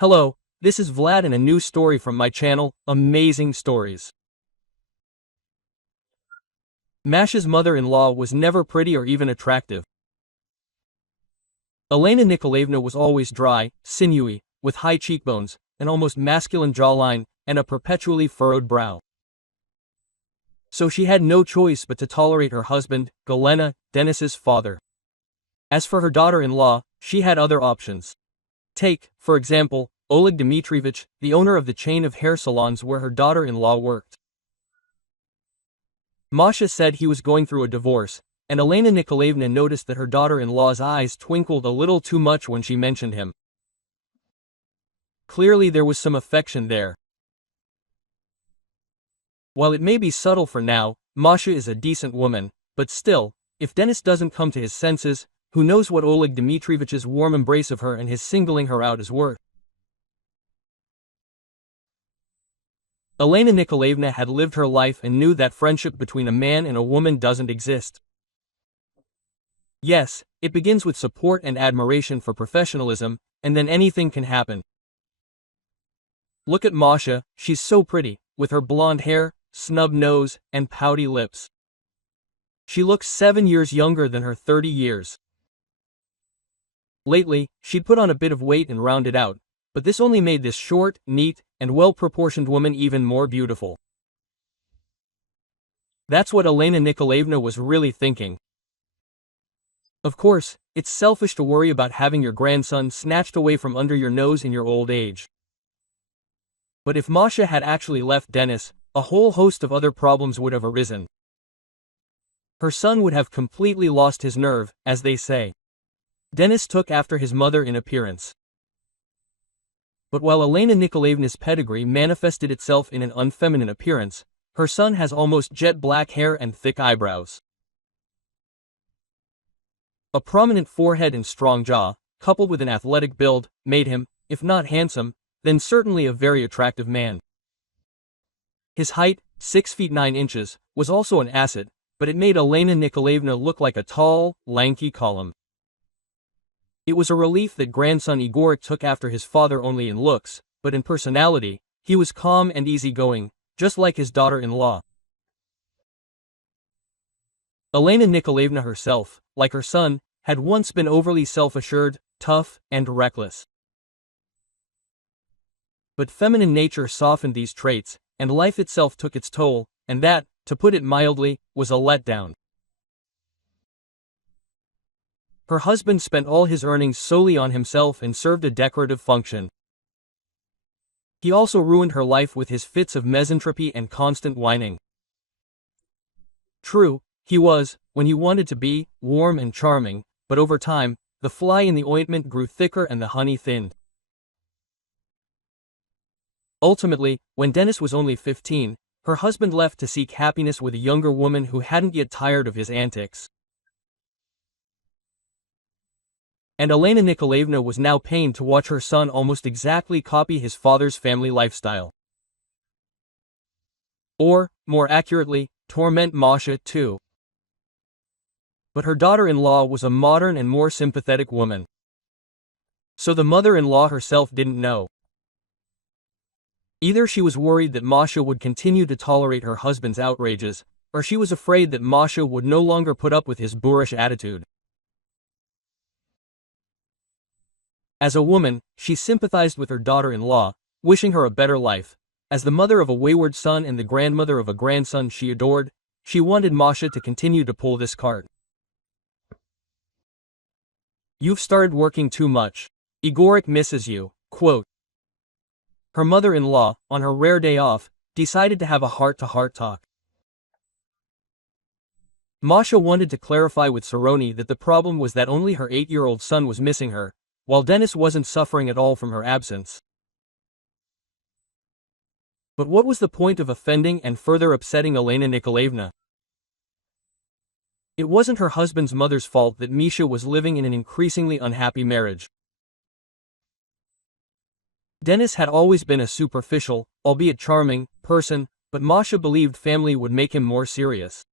Hello, this is Vlad and a new story from my channel, Amazing Stories. Masha's mother-in-law was never pretty or even attractive. Elena Nikolaevna was always dry, sinewy, with high cheekbones, an almost masculine jawline, and a perpetually furrowed brow. So she had no choice but to tolerate her husband, Galena, Denis's father. As for her daughter-in-law, she had other options. Take, for example, Oleg Dmitrievich, the owner of the chain of hair salons where her daughter-in-law worked. Masha said he was going through a divorce, and Elena Nikolaevna noticed that her daughter-in-law's eyes twinkled a little too much when she mentioned him. Clearly there was some affection there. While it may be subtle for now, Masha is a decent woman, but still, if Denis doesn't come to his senses, who knows what Oleg Dmitrievich's warm embrace of her and his singling her out is worth. Elena Nikolaevna had lived her life and knew that friendship between a man and a woman doesn't exist. Yes, it begins with support and admiration for professionalism, and then anything can happen. Look at Masha, she's so pretty, with her blonde hair, snub nose, and pouty lips. She looks 7 years younger than her 30 years. Lately, she'd put on a bit of weight and rounded out, but this only made this short, neat, and well-proportioned woman even more beautiful. That's what Elena Nikolaevna was really thinking. Of course, it's selfish to worry about having your grandson snatched away from under your nose in your old age. But if Masha had actually left Denis, a whole host of other problems would have arisen. Her son would have completely lost his nerve, as they say. Denis took after his mother in appearance. But while Elena Nikolaevna's pedigree manifested itself in an unfeminine appearance, her son has almost jet black hair and thick eyebrows. A prominent forehead and strong jaw, coupled with an athletic build, made him, if not handsome, then certainly a very attractive man. His height, 6 feet 9 inches, was also an asset, but it made Elena Nikolaevna look like a tall, lanky column. It was a relief that grandson Igor took after his father only in looks, but in personality, he was calm and easygoing, just like his daughter-in-law. Elena Nikolaevna herself, like her son, had once been overly self-assured, tough, and reckless. But feminine nature softened these traits, and life itself took its toll, and that, to put it mildly, was a letdown. Her husband spent all his earnings solely on himself and served a decorative function. He also ruined her life with his fits of misanthropy and constant whining. True, he was, when he wanted to be, warm and charming, but over time, the fly in the ointment grew thicker and the honey thinned. Ultimately, when Denis was only 15, her husband left to seek happiness with a younger woman who hadn't yet tired of his antics. And Elena Nikolaevna was now pained to watch her son almost exactly copy his father's family lifestyle. Or, more accurately, torment Masha too. But her daughter-in-law was a modern and more sympathetic woman. So the mother-in-law herself didn't know. Either she was worried that Masha would continue to tolerate her husband's outrages, or she was afraid that Masha would no longer put up with his boorish attitude. As a woman, she sympathized with her daughter-in-law, wishing her a better life. As the mother of a wayward son and the grandmother of a grandson she adored, she wanted Masha to continue to pull this cart. "You've started working too much. Igorek misses you," quote. Her mother-in-law, on her rare day off, decided to have a heart-to-heart talk. Masha wanted to clarify with Saroni that the problem was that only her 8-year-old son was missing her, while Denis wasn't suffering at all from her absence. But what was the point of offending and further upsetting Elena Nikolaevna? It wasn't her husband's mother's fault that Misha was living in an increasingly unhappy marriage. Denis had always been a superficial, albeit charming, person, but Masha believed family would make him more serious.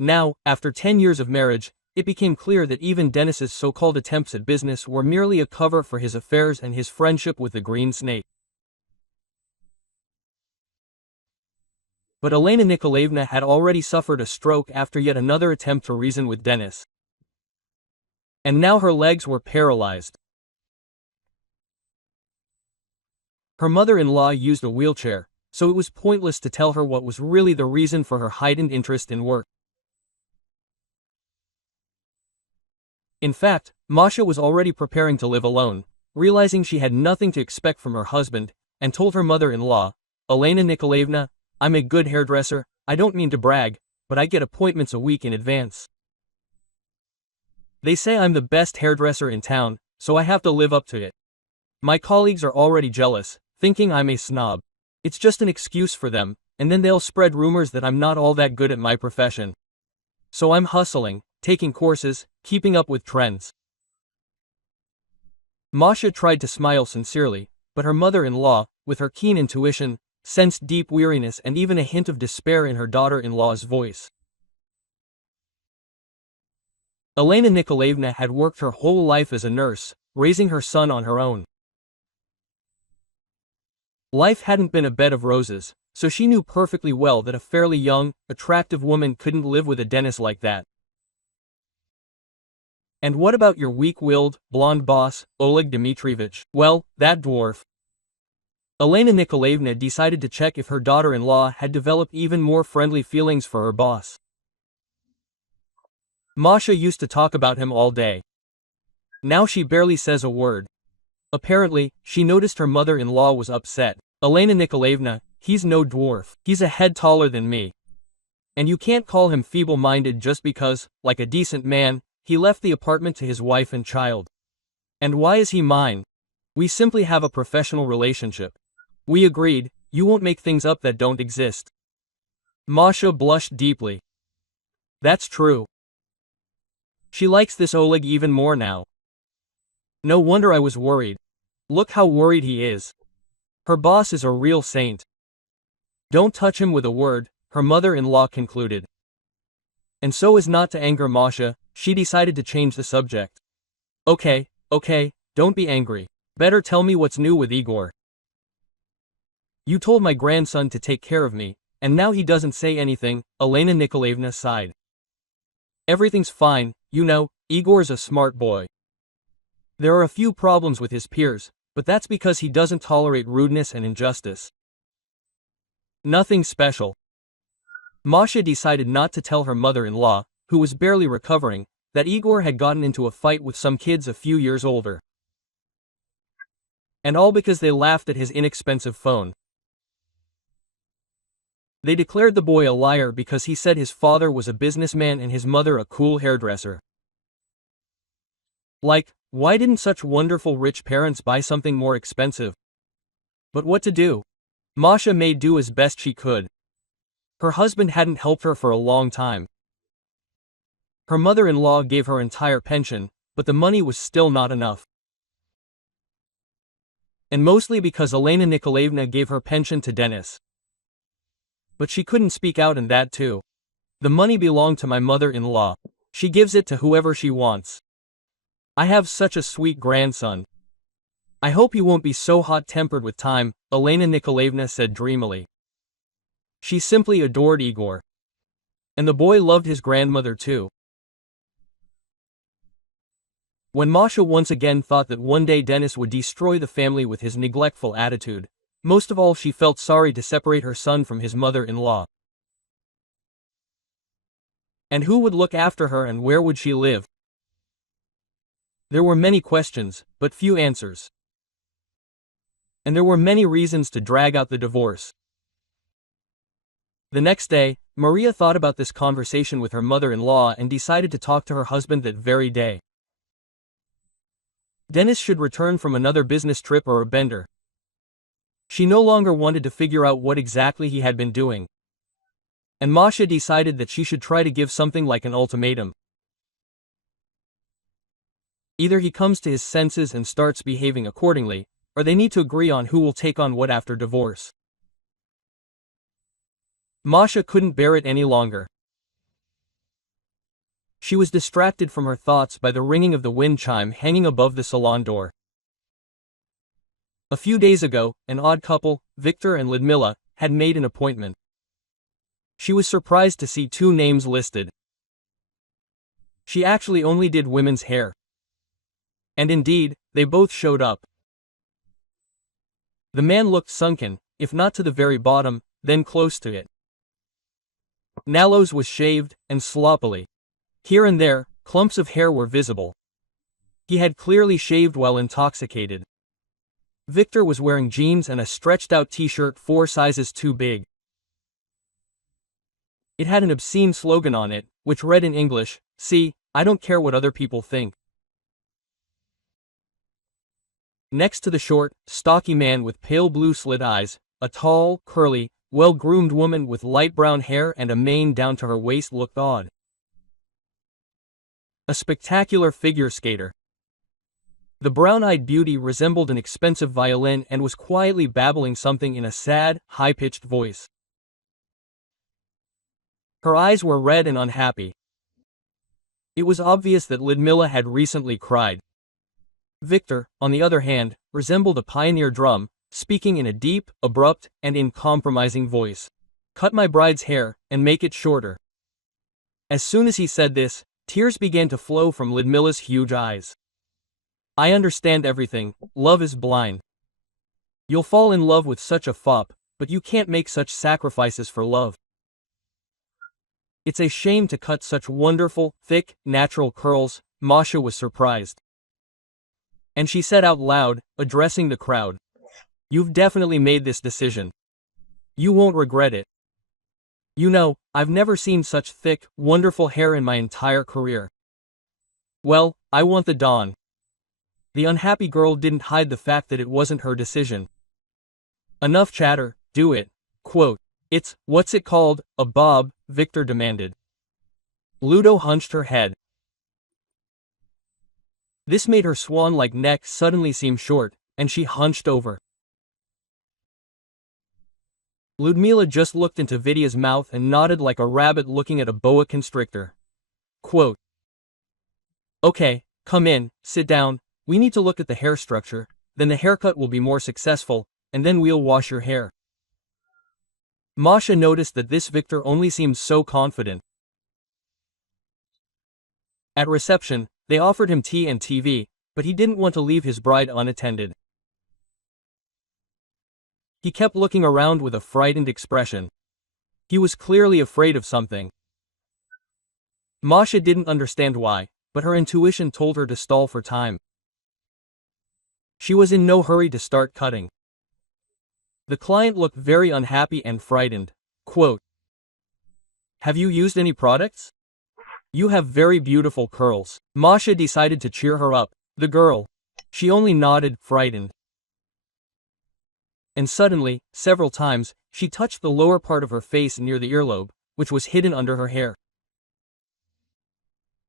Now, after 10 years of marriage, it became clear that even Dennis's so-called attempts at business were merely a cover for his affairs and his friendship with the green snake. But Elena Nikolaevna had already suffered a stroke after yet another attempt to reason with Dennis. And now her legs were paralyzed. Her mother-in-law used a wheelchair, so it was pointless to tell her what was really the reason for her heightened interest in work. In fact, Masha was already preparing to live alone, realizing she had nothing to expect from her husband, and told her mother-in-law, "Elena Nikolaevna, I'm a good hairdresser, I don't mean to brag, but I get appointments a week in advance. They say I'm the best hairdresser in town, so I have to live up to it. My colleagues are already jealous, thinking I'm a snob. It's just an excuse for them, and then they'll spread rumors that I'm not all that good at my profession. So I'm hustling, taking courses, keeping up with trends." Masha tried to smile sincerely, but her mother-in-law, with her keen intuition, sensed deep weariness and even a hint of despair in her daughter-in-law's voice. Elena Nikolaevna had worked her whole life as a nurse, raising her son on her own. Life hadn't been a bed of roses, so she knew perfectly well that a fairly young, attractive woman couldn't live with a Dennis like that. "And what about your weak-willed, blonde boss, Oleg Dmitrievich?" "Well, that dwarf." Elena Nikolaevna decided to check if her daughter-in-law had developed even more friendly feelings for her boss. Masha used to talk about him all day. Now she barely says a word. Apparently, she noticed her mother-in-law was upset. "Elena Nikolaevna, he's no dwarf. He's a head taller than me. And you can't call him feeble-minded just because, like a decent man, he left the apartment to his wife and child. And why is he mine? We simply have a professional relationship. We agreed, you won't make things up that don't exist." Masha blushed deeply. That's true. She likes this Oleg even more now. No wonder I was worried. Look how worried he is. Her boss is a real saint. Don't touch him with a word, her mother-in-law concluded. And so as not to anger Masha, she decided to change the subject. Okay, don't be angry. Better tell me what's new with Igor. You told my grandson to take care of me, and now he doesn't say anything, Elena Nikolaevna sighed. Everything's fine, you know, Igor's a smart boy. There are a few problems with his peers, but that's because he doesn't tolerate rudeness and injustice. Nothing special. Masha decided not to tell her mother-in-law, who was barely recovering, that Igor had gotten into a fight with some kids a few years older. And all because they laughed at his inexpensive phone. They declared the boy a liar because he said his father was a businessman and his mother a cool hairdresser. Like, why didn't such wonderful rich parents buy something more expensive? But what to do? Masha made do as best she could. Her husband hadn't helped her for a long time. Her mother-in-law gave her entire pension, but the money was still not enough. And mostly because Elena Nikolaevna gave her pension to Dennis. But she couldn't speak out in that too. The money belonged to my mother-in-law. She gives it to whoever she wants. I have such a sweet grandson. I hope he won't be so hot-tempered with time, Elena Nikolaevna said dreamily. She simply adored Igor. And the boy loved his grandmother too. When Masha once again thought that one day Dennis would destroy the family with his neglectful attitude, most of all she felt sorry to separate her son from his mother-in-law. And who would look after her and where would she live? There were many questions, but few answers. And there were many reasons to drag out the divorce. The next day, Maria thought about this conversation with her mother-in-law and decided to talk to her husband that very day. Dennis should return from another business trip or a bender. She no longer wanted to figure out what exactly he had been doing. And Masha decided that she should try to give something like an ultimatum. Either he comes to his senses and starts behaving accordingly, or they need to agree on who will take on what after divorce. Masha couldn't bear it any longer. She was distracted from her thoughts by the ringing of the wind chime hanging above the salon door. A few days ago, an odd couple, Victor and Ludmila, had made an appointment. She was surprised to see two names listed. She actually only did women's hair. And indeed, they both showed up. The man looked sunken, if not to the very bottom, then close to it. Nallo's was shaved, and sloppily. Here and there, clumps of hair were visible. He had clearly shaved while intoxicated. Victor was wearing jeans and a stretched-out t-shirt 4 sizes too big. It had an obscene slogan on it, which read in English, "See, I don't care what other people think." Next to the short, stocky man with pale blue slit eyes, a tall, curly, well-groomed woman with light brown hair and a mane down to her waist looked odd. A spectacular figure skater. The brown-eyed beauty resembled an expensive violin and was quietly babbling something in a sad, high-pitched voice. Her eyes were red and unhappy. It was obvious that Ludmila had recently cried. Victor, on the other hand, resembled a pioneer drum, speaking in a deep, abrupt, and uncompromising voice. "Cut my bride's hair, and make it shorter." As soon as he said this, tears began to flow from Ludmila's huge eyes. "I understand everything, love is blind. You'll fall in love with such a fop, but you can't make such sacrifices for love. It's a shame to cut such wonderful, thick, natural curls." Masha was surprised. And she said out loud, addressing the crowd, "You've definitely made this decision. You won't regret it. You know, I've never seen such thick, wonderful hair in my entire career. Well, I want the dawn." The unhappy girl didn't hide the fact that it wasn't her decision. "Enough chatter, do it." Quote, "What's it called, a bob?" Victor demanded. Ludo hunched her head. This made her swan-like neck suddenly seem short, and she hunched over. Ludmila just looked into Vidya's mouth and nodded like a rabbit looking at a boa constrictor. Quote, "Okay, come in, sit down, we need to look at the hair structure, then the haircut will be more successful, and then we'll wash your hair." Masha noticed that this Victor only seemed so confident. At reception, they offered him tea and TV, but he didn't want to leave his bride unattended. He kept looking around with a frightened expression. He was clearly afraid of something. Masha didn't understand why, but her intuition told her to stall for time. She was in no hurry to start cutting. The client looked very unhappy and frightened. Quote, "Have you used any products? You have very beautiful curls." Masha decided to cheer her up. The girl. She only nodded, frightened. And suddenly, several times, she touched the lower part of her face near the earlobe, which was hidden under her hair.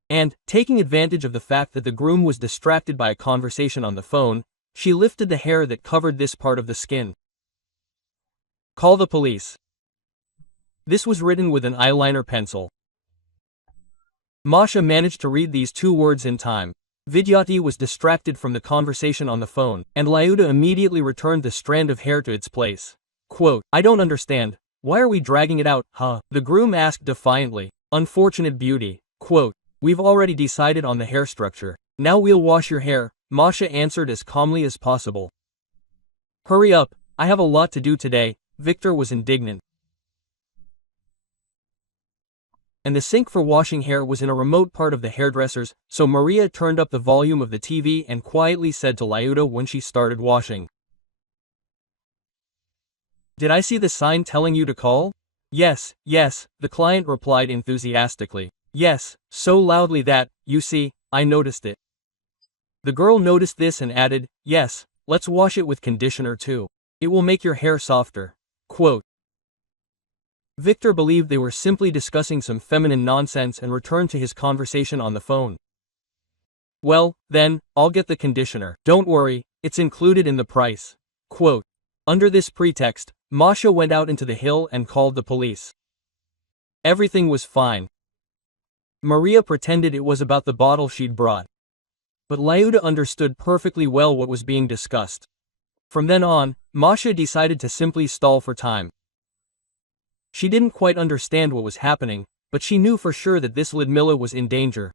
And, taking advantage of the fact that the groom was distracted by a conversation on the phone, she lifted the hair that covered this part of the skin. "Call the police." This was written with an eyeliner pencil. Masha managed to read these 2 words in time. Vidyati was distracted from the conversation on the phone, and Lyuda immediately returned the strand of hair to its place. Quote, "I don't understand. Why are we dragging it out, huh?" the groom asked defiantly. "Unfortunate beauty." Quote, "We've already decided on the hair structure. Now we'll wash your hair," Masha answered as calmly as possible. "Hurry up, I have a lot to do today." Victor was indignant. And the sink for washing hair was in a remote part of the hairdresser's, so Maria turned up the volume of the TV and quietly said to Lyuda when she started washing, "Did I see the sign telling you to call?" "Yes, yes," the client replied enthusiastically. "Yes, so loudly that, you see, I noticed it." The girl noticed this and added, "Yes, let's wash it with conditioner too. It will make your hair softer." Quote, Victor believed they were simply discussing some feminine nonsense and returned to his conversation on the phone. "Well, then, I'll get the conditioner. Don't worry, it's included in the price." Quote, under this pretext, Masha went out into the hill and called the police. Everything was fine. Maria pretended it was about the bottle she'd brought. But Lyuda understood perfectly well what was being discussed. From then on, Masha decided to simply stall for time. She didn't quite understand what was happening, but she knew for sure that this Ludmilla was in danger.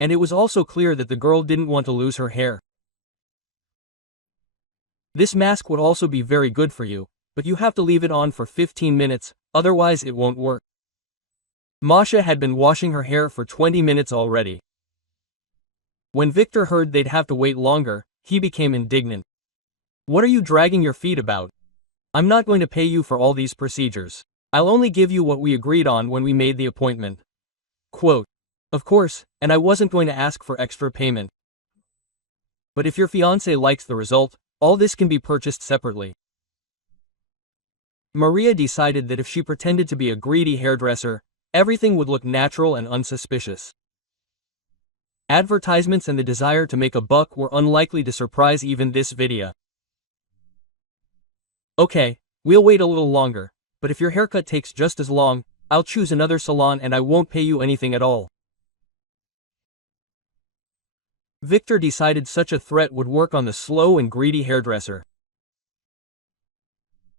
And it was also clear that the girl didn't want to lose her hair. This mask would also be very good for you, but you have to leave it on for 15 minutes, otherwise it won't work. Masha had been washing her hair for 20 minutes already. When Victor heard they'd have to wait longer, he became indignant. What are you dragging your feet about? I'm not going to pay you for all these procedures. I'll only give you what we agreed on when we made the appointment. Quote. Of course, and I wasn't going to ask for extra payment. But if your fiancé likes the result, all this can be purchased separately. Maria decided that if she pretended to be a greedy hairdresser, everything would look natural and unsuspicious. Advertisements and the desire to make a buck were unlikely to surprise even this Vidya. Okay, we'll wait a little longer, but if your haircut takes just as long, I'll choose another salon and I won't pay you anything at all. Victor decided such a threat would work on the slow and greedy hairdresser.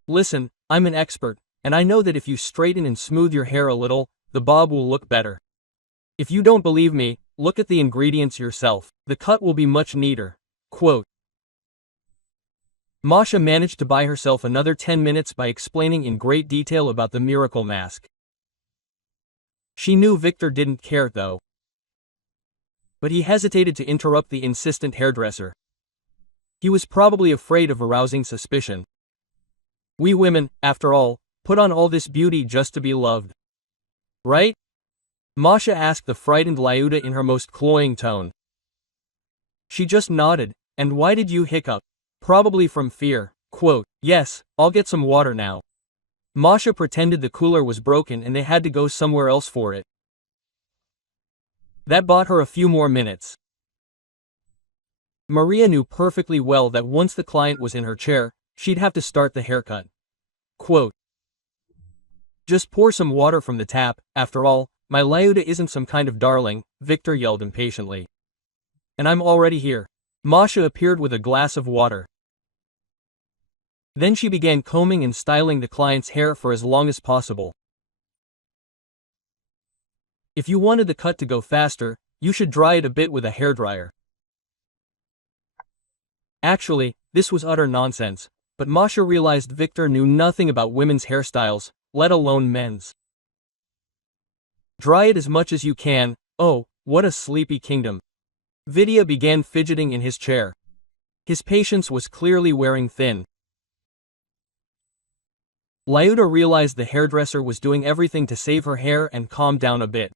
Listen, I'm an expert, and I know that if you straighten and smooth your hair a little, the bob will look better. If you don't believe me, look at the ingredients yourself. The cut will be much neater. Quote. Masha managed to buy herself another 10 minutes by explaining in great detail about the miracle mask. She knew Victor didn't care though. But he hesitated to interrupt the insistent hairdresser. He was probably afraid of arousing suspicion. We women, after all, put on all this beauty just to be loved. Right? Masha asked the frightened Lyuda in her most cloying tone. She just nodded. And why did you hiccup? Probably from fear. Quote. Yes, I'll get some water now. Masha pretended the cooler was broken and they had to go somewhere else for it. That bought her a few more minutes. Maria knew perfectly well that once the client was in her chair, she'd have to start the haircut. Quote. Just pour some water from the tap, after all, my Lyuda isn't some kind of darling, Victor yelled impatiently. And I'm already here. Masha appeared with a glass of water. Then she began combing and styling the client's hair for as long as possible. If you wanted the cut to go faster, you should dry it a bit with a hairdryer. Actually, this was utter nonsense, but Masha realized Victor knew nothing about women's hairstyles, let alone men's. Dry it as much as you can. Oh, what a sleepy kingdom. Vidya began fidgeting in his chair. His patience was clearly wearing thin. Lyuda realized the hairdresser was doing everything to save her hair and calm down a bit.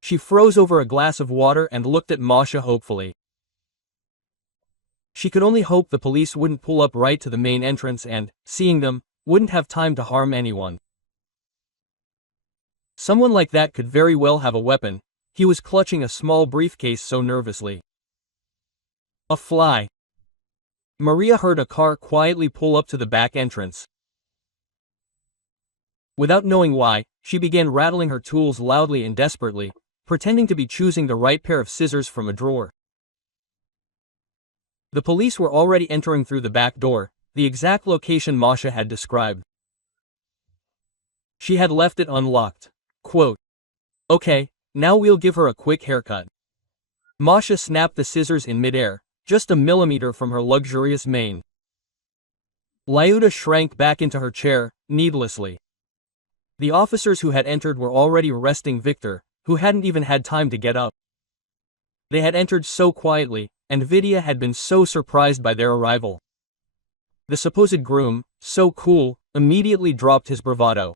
She froze over a glass of water and looked at Masha hopefully. She could only hope the police wouldn't pull up right to the main entrance and, seeing them, wouldn't have time to harm anyone. Someone like that could very well have a weapon. He was clutching a small briefcase so nervously. A fly. Maria heard a car quietly pull up to the back entrance. Without knowing why, she began rattling her tools loudly and desperately, pretending to be choosing the right pair of scissors from a drawer. The police were already entering through the back door, the exact location Masha had described. She had left it unlocked. Quote. Okay, now we'll give her a quick haircut. Masha snapped the scissors in midair, just a millimeter from her luxurious mane. Lyuda shrank back into her chair, needlessly. The officers who had entered were already arresting Victor, who hadn't even had time to get up. They had entered so quietly, and Vidya had been so surprised by their arrival. The supposed groom, so cool, immediately dropped his bravado.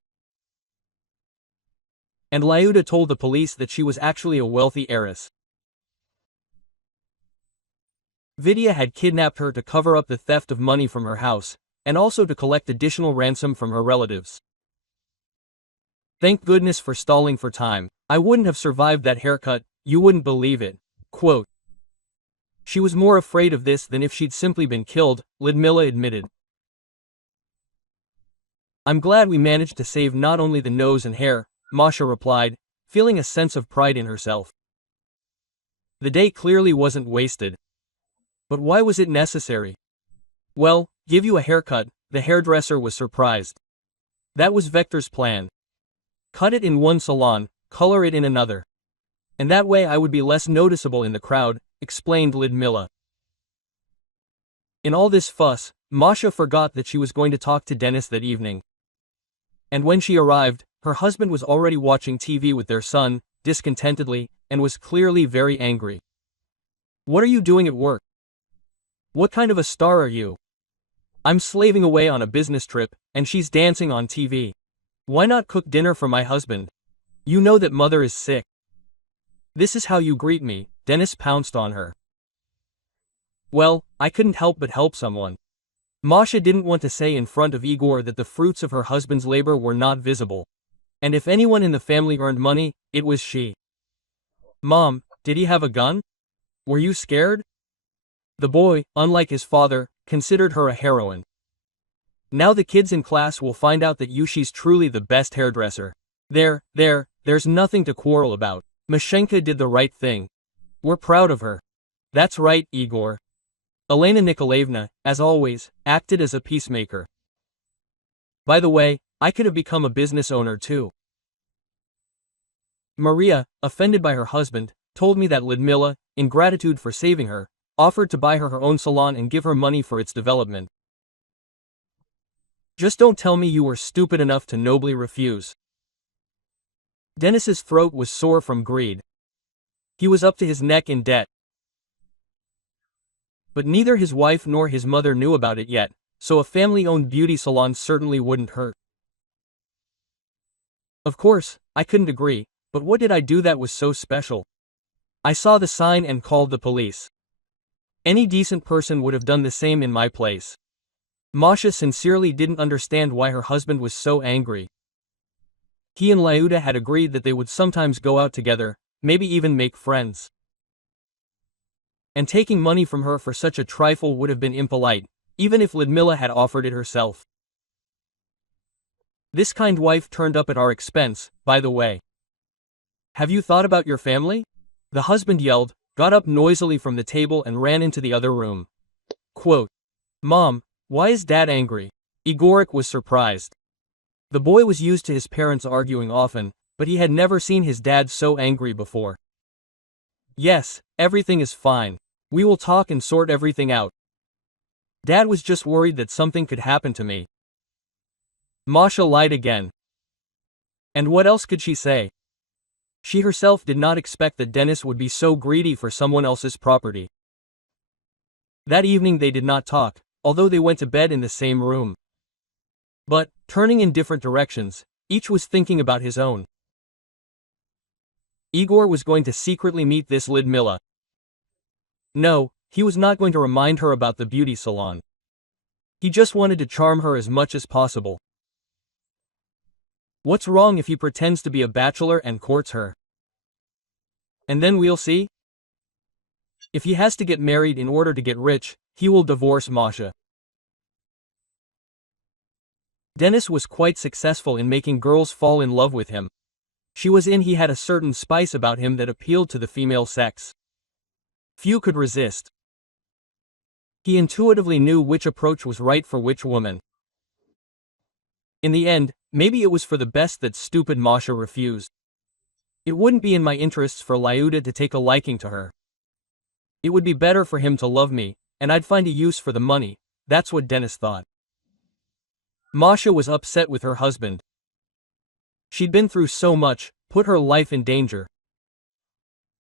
And Lyuda told the police that she was actually a wealthy heiress. Vidya had kidnapped her to cover up the theft of money from her house, and also to collect additional ransom from her relatives. Thank goodness for stalling for time. I wouldn't have survived that haircut, you wouldn't believe it. Quote. She was more afraid of this than if she'd simply been killed, Ludmilla admitted. I'm glad we managed to save not only the nose and hair, Masha replied, feeling a sense of pride in herself. The day clearly wasn't wasted. But why was it necessary? Well, give you a haircut, the hairdresser was surprised. That was Vector's plan. Cut it in one salon, color it in another. And that way I would be less noticeable in the crowd, explained Lidmila. In all this fuss, Masha forgot that she was going to talk to Dennis that evening. And when she arrived, her husband was already watching TV with their son, discontentedly, and was clearly very angry. What are you doing at work? What kind of a star are you? I'm slaving away on a business trip, and she's dancing on TV. Why not cook dinner for my husband? You know that mother is sick. This is how you greet me, Dennis pounced on her. Well, I couldn't help but help someone. Masha didn't want to say in front of Igor that the fruits of her husband's labor were not visible. And if anyone in the family earned money, it was she. Mom, did he have a gun? Were you scared? The boy, unlike his father, considered her a heroine. Now the kids in class will find out that she's truly the best hairdresser. There's nothing to quarrel about. Mashenka did the right thing. We're proud of her. That's right, Igor. Elena Nikolaevna, as always, acted as a peacemaker. By the way, I could have become a business owner too. Maria, offended by her husband, told me that Lidmila, in gratitude for saving her, offered to buy her own salon and give her money for its development. Just don't tell me you were stupid enough to nobly refuse. Dennis's throat was sore from greed. He was up to his neck in debt. But neither his wife nor his mother knew about it yet, so a family-owned beauty salon certainly wouldn't hurt. Of course, I couldn't agree, but what did I do that was so special? I saw the sign and called the police. Any decent person would have done the same in my place. Masha sincerely didn't understand why her husband was so angry. He and Lyuda had agreed that they would sometimes go out together, maybe even make friends. And taking money from her for such a trifle would have been impolite, even if Lidmila had offered it herself. This kind wife turned up at our expense, by the way. Have you thought about your family? The husband yelled, got up noisily from the table and ran into the other room. Quote, Mom, why is Dad angry? Igorik was surprised. The boy was used to his parents arguing often, but he had never seen his dad so angry before. Yes, everything is fine. We will talk and sort everything out. Dad was just worried that something could happen to me. Masha lied again. And what else could she say? She herself did not expect that Dennis would be so greedy for someone else's property. That evening they did not talk, although they went to bed in the same room. But, turning in different directions, each was thinking about his own. Igor was going to secretly meet this Lidmila. No, he was not going to remind her about the beauty salon. He just wanted to charm her as much as possible. What's wrong if he pretends to be a bachelor and courts her? And then we'll see? If he has to get married in order to get rich, he will divorce Masha. Dennis was quite successful in making girls fall in love with him. He had a certain spice about him that appealed to the female sex. Few could resist. He intuitively knew which approach was right for which woman. In the end, maybe it was for the best that stupid Masha refused. It wouldn't be in my interests for Lyuda to take a liking to her. It would be better for him to love me, and I'd find a use for the money, that's what Dennis thought. Masha was upset with her husband. She'd been through so much, put her life in danger.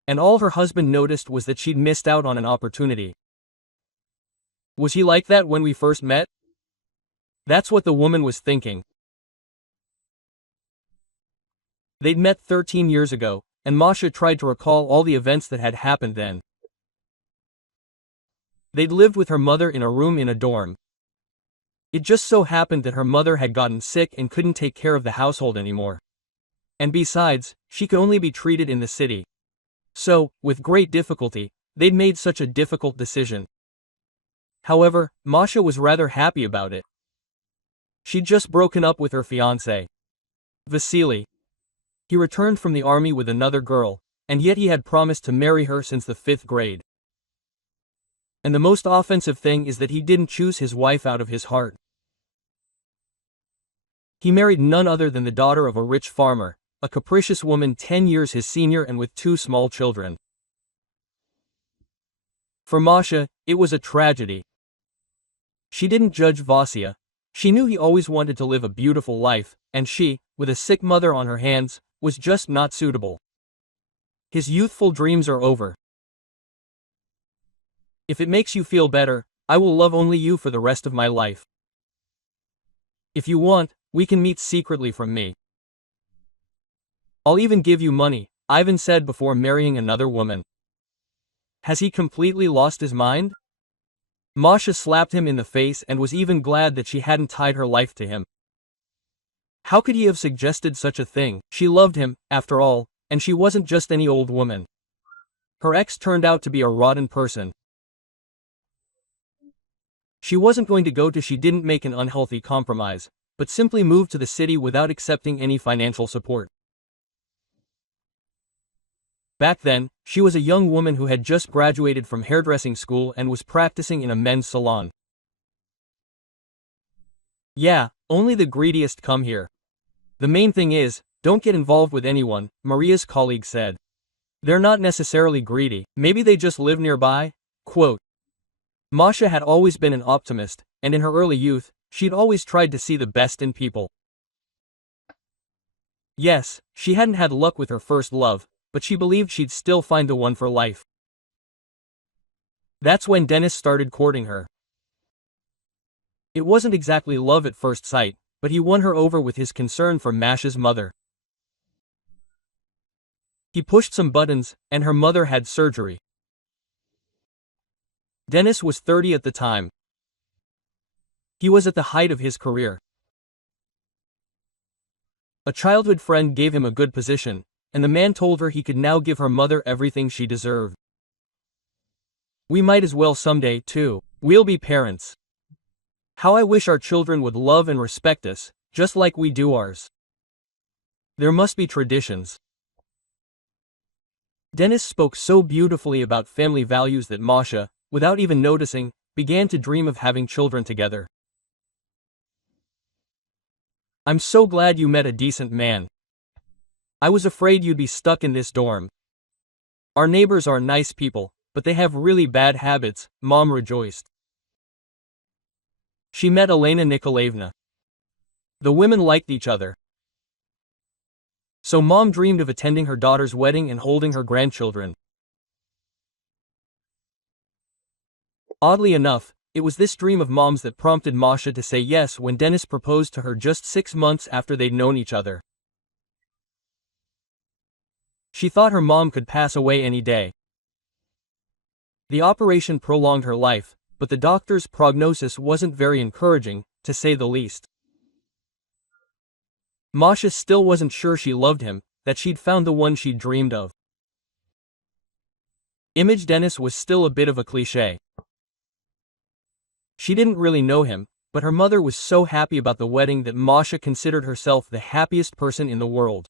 And all her husband noticed was that she'd missed out on an opportunity. Was he like that when we first met? That's what the woman was thinking. They'd met 13 years ago, and Masha tried to recall all the events that had happened then. They'd lived with her mother in a room in a dorm. It just so happened that her mother had gotten sick and couldn't take care of the household anymore. And besides, she could only be treated in the city. So, with great difficulty, they'd made such a difficult decision. However, Masha was rather happy about it. She'd just broken up with her fiancé, Vasily. He returned from the army with another girl, and yet he had promised to marry her since the 5th grade. And the most offensive thing is that he didn't choose his wife out of his heart. He married none other than the daughter of a rich farmer, a capricious woman 10 years his senior and with 2 small children. For Masha, it was a tragedy. She didn't judge Vasya. She knew he always wanted to live a beautiful life, and she, with a sick mother on her hands, was just not suitable. His youthful dreams are over. If it makes you feel better, I will love only you for the rest of my life. If you want, we can meet secretly from me. I'll even give you money, Ivan said before marrying another woman. Has he completely lost his mind? Masha slapped him in the face and was even glad that she hadn't tied her life to him. How could he have suggested such a thing? She loved him, after all, and she wasn't just any old woman. Her ex turned out to be a rotten person. She wasn't going to go to she didn't make an unhealthy compromise, but simply moved to the city without accepting any financial support. Back then, she was a young woman who had just graduated from hairdressing school and was practicing in a men's salon. Yeah, only the greediest come here. The main thing is, don't get involved with anyone, Maria's colleague said. They're not necessarily greedy, maybe they just live nearby. Quote. Masha had always been an optimist, and in her early youth, she'd always tried to see the best in people. Yes, she hadn't had luck with her first love, but she believed she'd still find the one for life. That's when Dennis started courting her. It wasn't exactly love at first sight, but he won her over with his concern for Masha's mother. He pushed some buttons, and her mother had surgery. Dennis was 30 at the time. He was at the height of his career. A childhood friend gave him a good position, and the man told her he could now give her mother everything she deserved. We might as well someday, too. We'll be parents. How I wish our children would love and respect us, just like we do ours. There must be traditions. Dennis spoke so beautifully about family values that Masha, without even noticing, began to dream of having children together. I'm so glad you met a decent man. I was afraid you'd be stuck in this dorm. Our neighbors are nice people, but they have really bad habits, Mom rejoiced. She met Elena Nikolaevna. The women liked each other. So Mom dreamed of attending her daughter's wedding and holding her grandchildren. Oddly enough, it was this dream of Mom's that prompted Masha to say yes when Dennis proposed to her just 6 months after they'd known each other. She thought her mom could pass away any day. The operation prolonged her life, but the doctor's prognosis wasn't very encouraging, to say the least. Masha still wasn't sure she loved him, that she'd found the one she'd dreamed of. Image Dennis was still a bit of a cliché. She didn't really know him, but her mother was so happy about the wedding that Masha considered herself the happiest person in the world.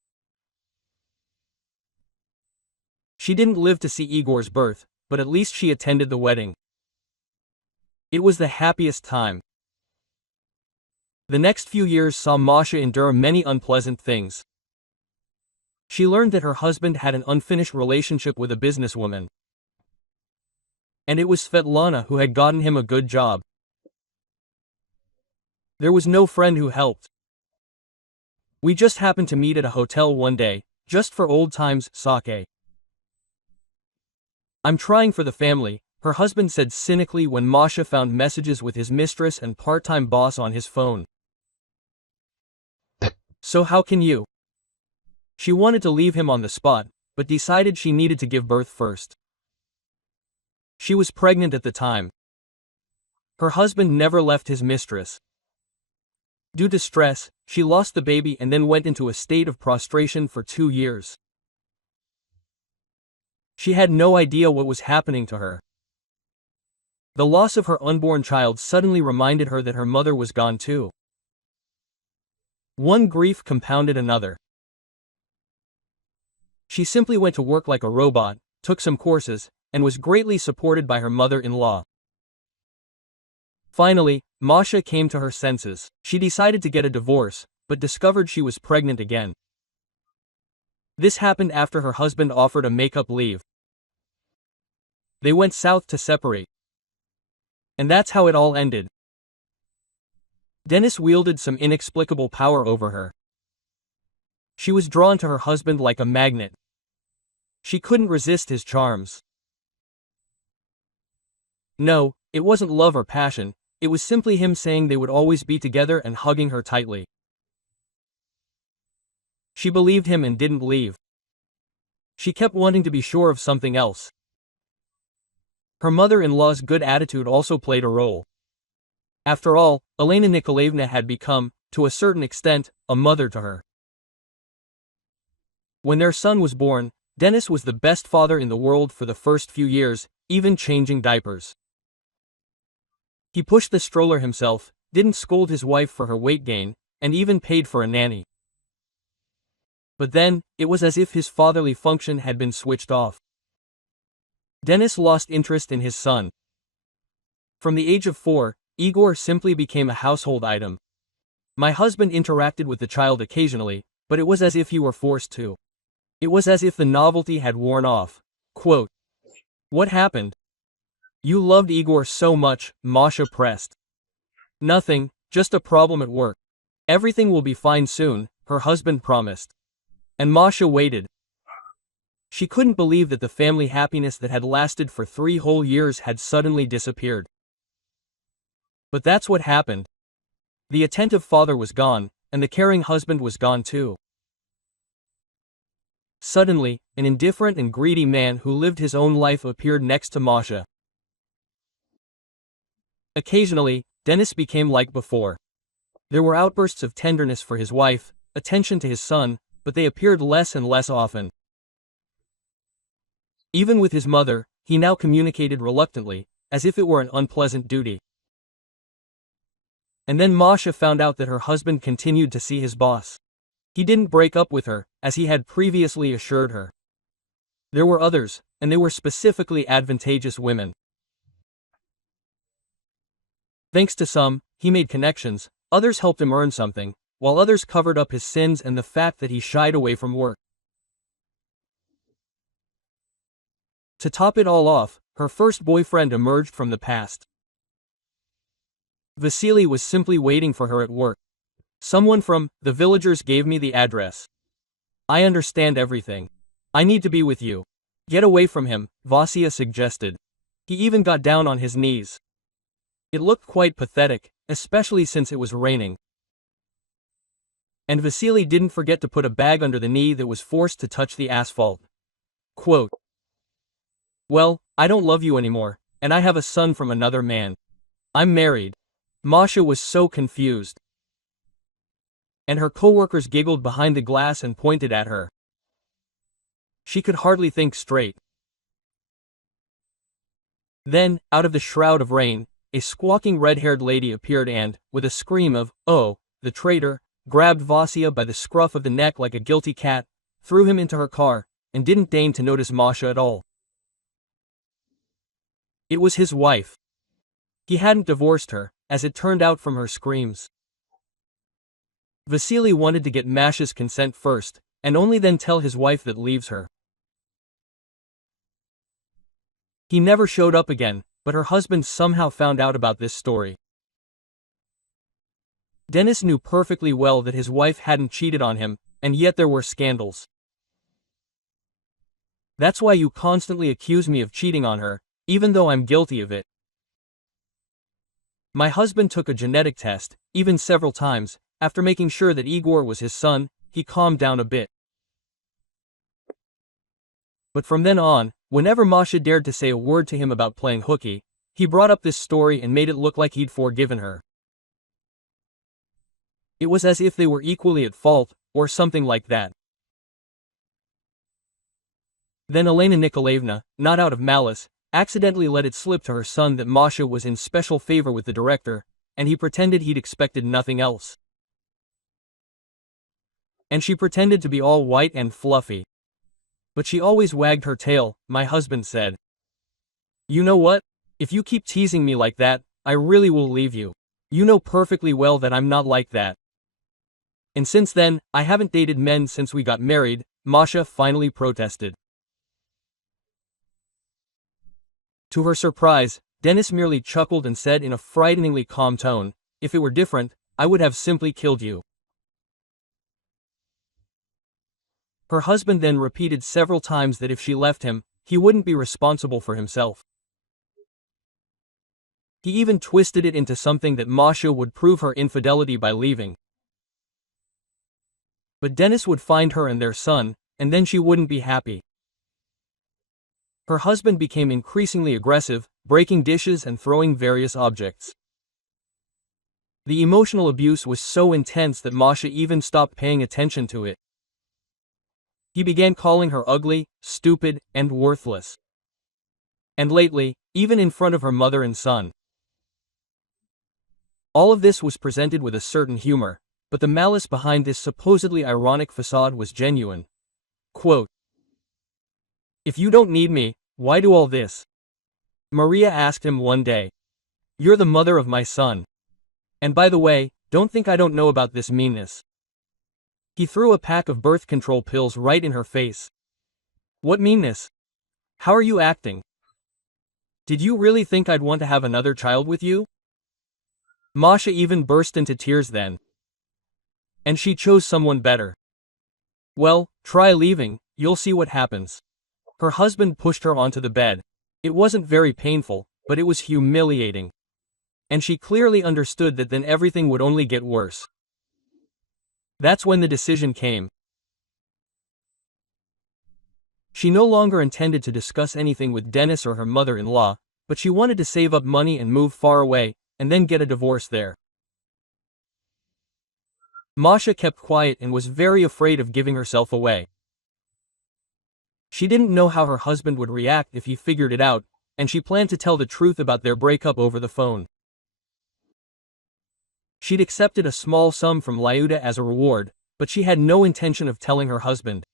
She didn't live to see Igor's birth, but at least she attended the wedding. It was the happiest time. The next few years saw Masha endure many unpleasant things. She learned that her husband had an unfinished relationship with a businesswoman. And it was Svetlana who had gotten him a good job. There was no friend who helped. We just happened to meet at a hotel one day, just for old times, sake. I'm trying for the family, her husband said cynically when Masha found messages with his mistress and part-time boss on his phone. So how can you? She wanted to leave him on the spot, but decided she needed to give birth first. She was pregnant at the time. Her husband never left his mistress. Due to stress, she lost the baby and then went into a state of prostration for 2 years. She had no idea what was happening to her. The loss of her unborn child suddenly reminded her that her mother was gone too. One grief compounded another. She simply went to work like a robot, took some courses, and was greatly supported by her mother-in-law. Finally, Masha came to her senses. She decided to get a divorce, but discovered she was pregnant again. This happened after her husband offered a makeup leave. They went south to separate. And that's how it all ended. Dennis wielded some inexplicable power over her. She was drawn to her husband like a magnet. She couldn't resist his charms. No, it wasn't love or passion, it was simply him saying they would always be together and hugging her tightly. She believed him and didn't leave. She kept wanting to be sure of something else. Her mother-in-law's good attitude also played a role. After all, Elena Nikolaevna had become, to a certain extent, a mother to her. When their son was born, Dennis was the best father in the world for the first few years, even changing diapers. He pushed the stroller himself, didn't scold his wife for her weight gain, and even paid for a nanny. But then, it was as if his fatherly function had been switched off. Dennis lost interest in his son. From the age of 4, Igor simply became a household item. My husband interacted with the child occasionally, but it was as if he were forced to. It was as if the novelty had worn off. Quote, "What happened? You loved Igor so much," Masha pressed. "Nothing, just a problem at work. Everything will be fine soon," her husband promised. And Masha waited. She couldn't believe that the family happiness that had lasted for 3 whole years had suddenly disappeared. But that's what happened. The attentive father was gone, and the caring husband was gone too. Suddenly, an indifferent and greedy man who lived his own life appeared next to Masha. Occasionally, Dennis became like before. There were outbursts of tenderness for his wife, attention to his son, but they appeared less and less often. Even with his mother, he now communicated reluctantly, as if it were an unpleasant duty. And then Masha found out that her husband continued to see his boss. He didn't break up with her, as he had previously assured her. There were others, and they were specifically advantageous women. Thanks to some, he made connections, others helped him earn something, while others covered up his sins and the fact that he shied away from work. To top it all off, her first boyfriend emerged from the past. Vasily was simply waiting for her at work. "Someone from the villagers gave me the address. I understand everything. I need to be with you. Get away from him," Vasya suggested. He even got down on his knees. It looked quite pathetic, especially since it was raining. And Vasily didn't forget to put a bag under the knee that was forced to touch the asphalt. Quote, "Well, I don't love you anymore, and I have a son from another man. I'm married." Masha was so confused. And her coworkers giggled behind the glass and pointed at her. She could hardly think straight. Then, out of the shroud of rain, a squawking red-haired lady appeared and, with a scream of, "Oh, the traitor," grabbed Vasya by the scruff of the neck like a guilty cat, threw him into her car, and didn't deign to notice Masha at all. It was his wife. He hadn't divorced her, as it turned out from her screams. Vasily wanted to get Masha's consent first, and only then tell his wife that leaves her. He never showed up again, but her husband somehow found out about this story. Dennis knew perfectly well that his wife hadn't cheated on him, and yet there were scandals. "That's why you constantly accuse me of cheating on her, even though I'm guilty of it. My husband took a genetic test, even several times. After making sure that Igor was his son, he calmed down a bit. But from then on, whenever Masha dared to say a word to him about playing hooky, he brought up this story and made it look like he'd forgiven her. It was as if they were equally at fault, or something like that. Then Elena Nikolaevna, not out of malice, accidentally let it slip to her son that Masha was in special favor with the director, and he pretended he'd expected nothing else. and she pretended to be all white and fluffy. But she always wagged her tail, my husband said. You know what? If you keep teasing me like that, I really will leave you. You know perfectly well that I'm not like that. And since then, I haven't dated men since we got married, Masha finally protested. To her surprise, Dennis merely chuckled and said in a frighteningly calm tone, if it were different, I would have simply killed you. Her husband then repeated several times that if she left him, he wouldn't be responsible for himself. He even twisted it into something that Masha would prove her infidelity by leaving. But Dennis would find her and their son, and then she wouldn't be happy. Her husband became increasingly aggressive, breaking dishes and throwing various objects. The emotional abuse was so intense that Masha even stopped paying attention to it. He began calling her ugly, stupid, and worthless. And lately, even in front of her mother and son. All of this was presented with a certain humor, but the malice behind this supposedly ironic facade was genuine. Quote, if you don't need me, why do all this? Maria asked him one day. You're the mother of my son. And by the way, don't think I don't know about this meanness. He threw a pack of birth control pills right in her face. What meanness? How are you acting? Did you really think I'd want to have another child with you? Masha even burst into tears then. And she chose someone better. Well, try leaving, you'll see what happens. Her husband pushed her onto the bed. It wasn't very painful, but it was humiliating. And she clearly understood that then everything would only get worse. That's when the decision came. She no longer intended to discuss anything with Dennis or her mother-in-law, but she wanted to save up money and move far away, and then get a divorce there. Masha kept quiet and was very afraid of giving herself away. She didn't know how her husband would react if he figured it out, and she planned to tell the truth about their breakup over the phone. She'd accepted a small sum from Lyuda as a reward, but she had no intention of telling her husband.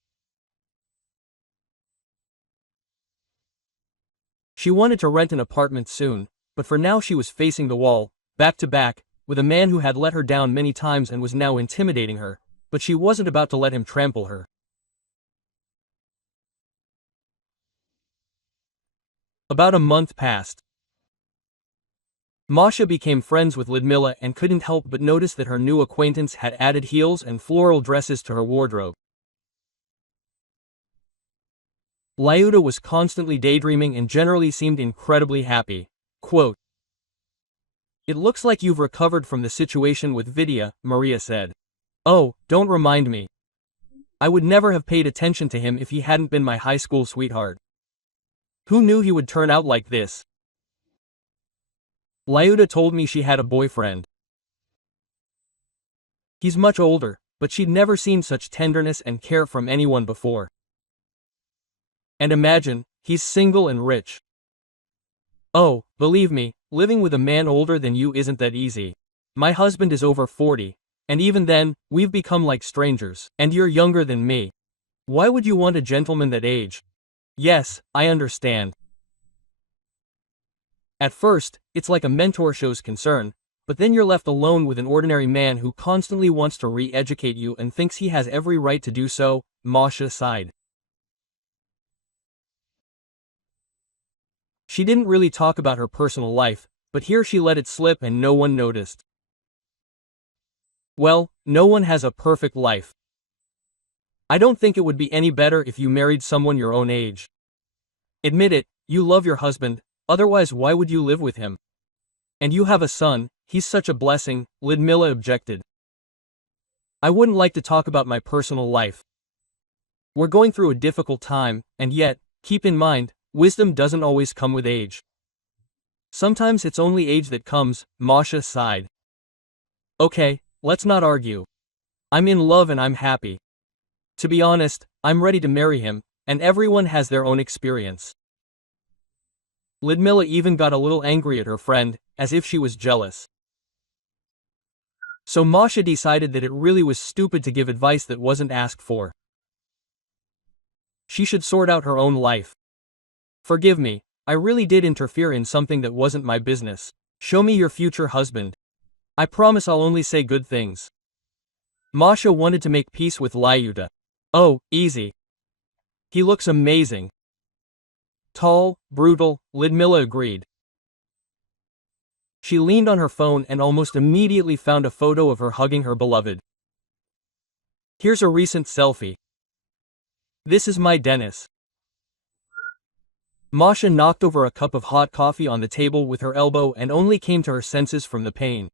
She wanted to rent an apartment soon, but for now she was facing the wall, back to back, with a man who had let her down many times and was now intimidating her, but she wasn't about to let him trample her. About a month passed. Masha became friends with Lyudmila and couldn't help but notice that her new acquaintance had added heels and floral dresses to her wardrobe. Lyuda was constantly daydreaming and generally seemed incredibly happy. Quote, it looks like you've recovered from the situation with Vidya, Maria said. Oh, don't remind me. I would never have paid attention to him if he hadn't been my high school sweetheart. Who knew he would turn out like this? Lyuda told me she had a boyfriend. He's much older, but she'd never seen such tenderness and care from anyone before. And imagine, he's single and rich. Oh, believe me, living with a man older than you isn't that easy. My husband is over 40, and even then, we've become like strangers, and you're younger than me. Why would you want a gentleman that age? Yes, I understand. At first, it's like a mentor shows concern, but then you're left alone with an ordinary man who constantly wants to re-educate you and thinks he has every right to do so, Masha sighed. She didn't really talk about her personal life, but here she let it slip and no one noticed. Well, no one has a perfect life. I don't think it would be any better if you married someone your own age. Admit it, you love your husband, otherwise why would you live with him? And you have a son, he's such a blessing, Lyudmila objected. I wouldn't like to talk about my personal life. We're going through a difficult time, and yet, keep in mind, wisdom doesn't always come with age. Sometimes it's only age that comes, Masha sighed. Okay, let's not argue. I'm in love and I'm happy. To be honest, I'm ready to marry him, and everyone has their own experience. Lyudmila even got a little angry at her friend, as if she was jealous. So Masha decided that it really was stupid to give advice that wasn't asked for. She should sort out her own life. Forgive me, I really did interfere in something that wasn't my business. Show me your future husband. I promise I'll only say good things. Masha wanted to make peace with Lyuda. Oh, easy. He looks amazing. Tall, brutal, Ludmilla agreed. She leaned on her phone and almost immediately found a photo of her hugging her beloved. Here's a recent selfie. This is my Dennis. Masha knocked over a cup of hot coffee on the table with her elbow and only came to her senses from the pain.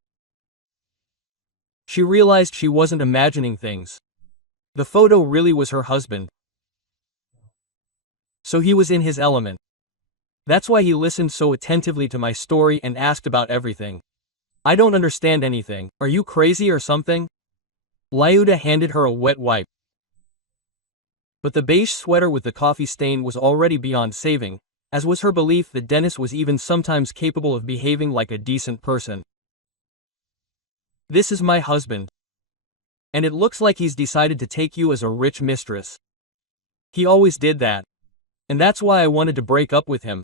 She realized she wasn't imagining things. The photo really was her husband. So he was in his element. That's why he listened so attentively to my story and asked about everything. I don't understand anything. Are you crazy or something? Lyuda handed her a wet wipe. But the beige sweater with the coffee stain was already beyond saving, as was her belief that Dennis was even sometimes capable of behaving like a decent person. This is my husband. And it looks like he's decided to take you as a rich mistress. He always did that. And that's why I wanted to break up with him.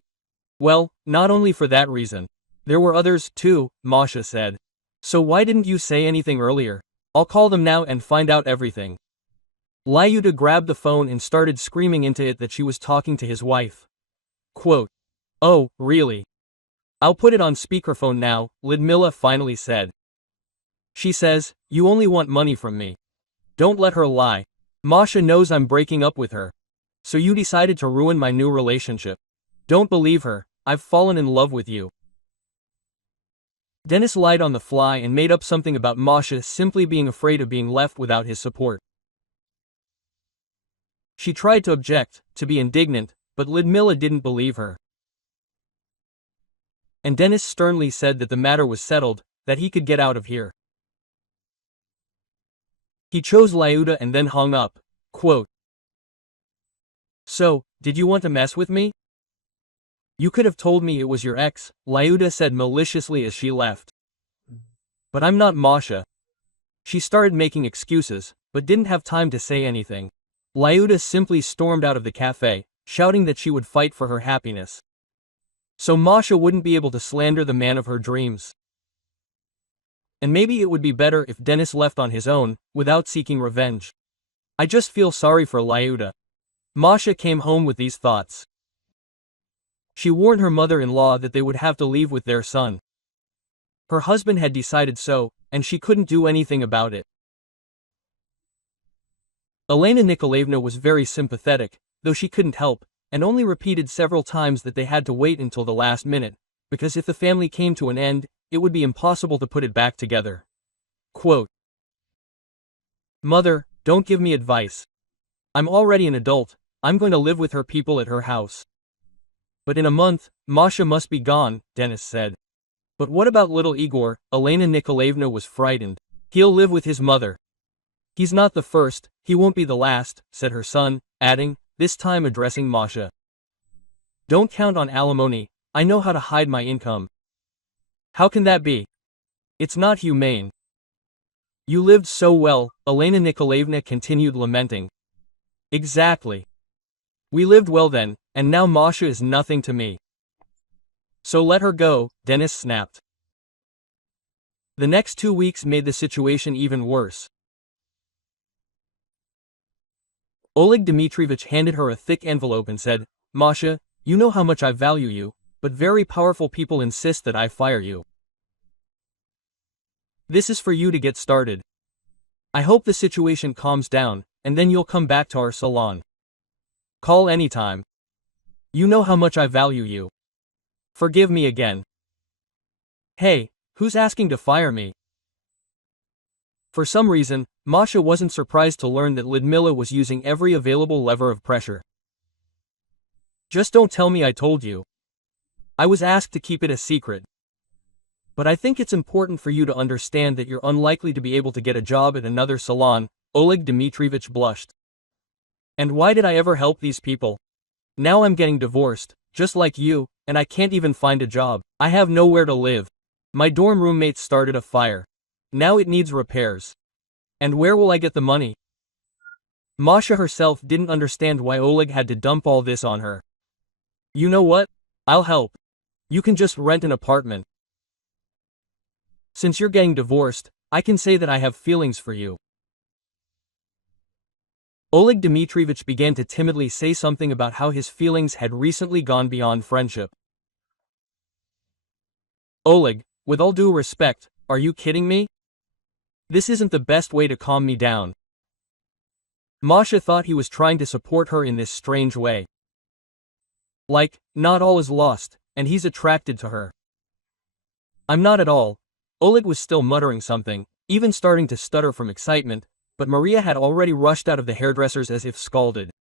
Well, not only for that reason. There were others, too, Masha said. So why didn't you say anything earlier? I'll call them now and find out everything. Lyuda grabbed the phone and started screaming into it that she was talking to his wife. Quote, "Oh, really? I'll put it on speakerphone now," Ludmilla finally said. She says, "You only want money from me. Don't let her lie. Masha knows I'm breaking up with her. So you decided to ruin my new relationship. Don't believe her, I've fallen in love with you." Dennis lied on the fly and made up something about Masha simply being afraid of being left without his support. She tried to object, to be indignant, but Ludmilla didn't believe her. And Dennis sternly said that the matter was settled, that he could get out of here. He chose Lyuda and then hung up. Quote, "So, did you want to mess with me? You could have told me it was your ex," Lyuda said maliciously as she left. "But I'm not Masha." She started making excuses, but didn't have time to say anything. Lyuda simply stormed out of the cafe, shouting that she would fight for her happiness. So Masha wouldn't be able to slander the man of her dreams. And maybe it would be better if Dennis left on his own, without seeking revenge. I just feel sorry for Lyuda. Masha came home with these thoughts. She warned her mother-in-law that they would have to leave with their son. Her husband had decided so, and she couldn't do anything about it. Elena Nikolaevna was very sympathetic, though she couldn't help, and only repeated several times that they had to wait until the last minute, because if the family came to an end, it would be impossible to put it back together. Quote, "Mother, don't give me advice. I'm already an adult, I'm going to live with her people at her house. But in a month, Masha must be gone," Dennis said. "But what about little Igor?" Elena Nikolaevna was frightened. "He'll live with his mother." "He's not the first, he won't be the last," said her son, adding, this time addressing Masha. "Don't count on alimony, I know how to hide my income." "How can that be? It's not humane." "You lived so well," Elena Nikolaevna continued lamenting. "Exactly. We lived well then, and now Masha is nothing to me. So let her go," Dennis snapped. The next 2 weeks made the situation even worse. Oleg Dmitrievich handed her a thick envelope and said, "Masha, you know how much I value you, but very powerful people insist that I fire you. This is for you to get started. I hope the situation calms down, and then you'll come back to our salon. Call anytime. You know how much I value you. Forgive me again." Hey, who's asking to fire me? For some reason, Masha wasn't surprised to learn that Ludmilla was using every available lever of pressure. "Just don't tell me I told you. I was asked to keep it a secret. But I think it's important for you to understand that you're unlikely to be able to get a job at another salon," Oleg Dmitrievich blushed. "And why did I ever help these people? Now I'm getting divorced, just like you, and I can't even find a job. I have nowhere to live. My dorm roommates started a fire. Now it needs repairs. And where will I get the money? Masha herself didn't understand why Oleg had to dump all this on her. You know what? I'll help. You can just rent an apartment. Since you're getting divorced, I can say that I have feelings for you. Oleg Dmitrievich began to timidly say something about how his feelings had recently gone beyond friendship. Oleg, with all due respect, are you kidding me? This isn't the best way to calm me down. Masha thought he was trying to support her in this strange way. Like, not all is lost, and he's attracted to her. I'm not at all. Oleg was still muttering something, even starting to stutter from excitement, but Maria had already rushed out of the hairdresser's as if scalded.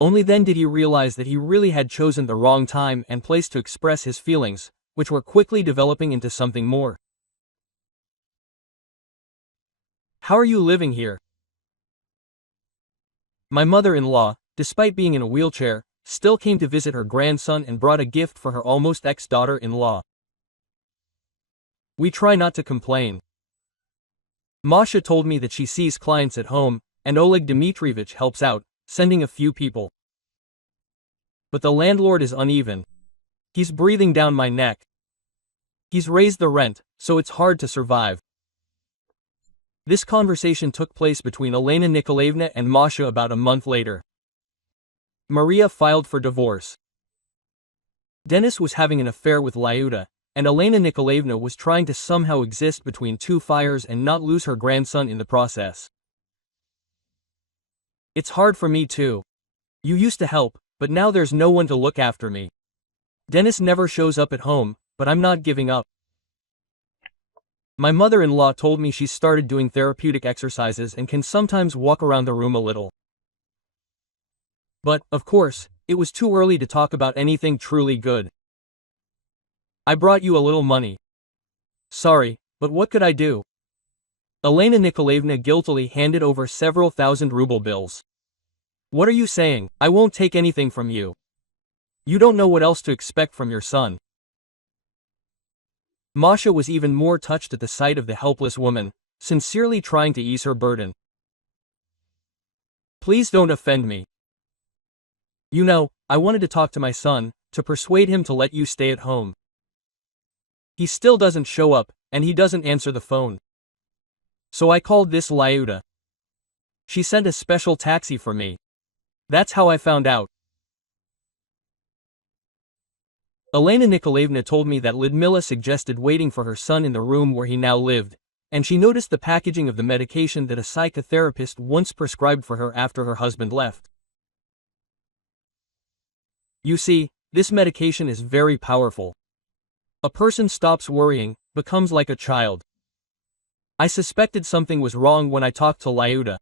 Only then did he realize that he really had chosen the wrong time and place to express his feelings, which were quickly developing into something more. How are you living here? My mother-in-law, despite being in a wheelchair, still came to visit her grandson and brought a gift for her almost ex-daughter-in-law. We try not to complain. Masha told me that she sees clients at home, and Oleg Dmitrievich helps out, sending a few people. But the landlord is uneven. He's breathing down my neck. He's raised the rent, so it's hard to survive. This conversation took place between Elena Nikolaevna and Masha about a month later. Maria filed for divorce. Denis was having an affair with Lyuda, and Elena Nikolaevna was trying to somehow exist between two fires and not lose her grandson in the process. It's hard for me too. You used to help, but now there's no one to look after me. Denis never shows up at home, but I'm not giving up. My mother-in-law told me she's started doing therapeutic exercises and can sometimes walk around the room a little. But, of course, it was too early to talk about anything truly good. I brought you a little money. Sorry, but what could I do? Elena Nikolaevna guiltily handed over several thousand-ruble bills. What are you saying? I won't take anything from you. You don't know what else to expect from your son. Masha was even more touched at the sight of the helpless woman, sincerely trying to ease her burden. Please don't offend me. You know, I wanted to talk to my son, to persuade him to let you stay at home. He still doesn't show up, and he doesn't answer the phone. So I called this Lyuda. She sent a special taxi for me. That's how I found out. Elena Nikolaevna told me that Lyudmila suggested waiting for her son in the room where he now lived, and she noticed the packaging of the medication that a psychotherapist once prescribed for her after her husband left. You see, this medication is very powerful. A person stops worrying, becomes like a child. I suspected something was wrong when I talked to Lyuda.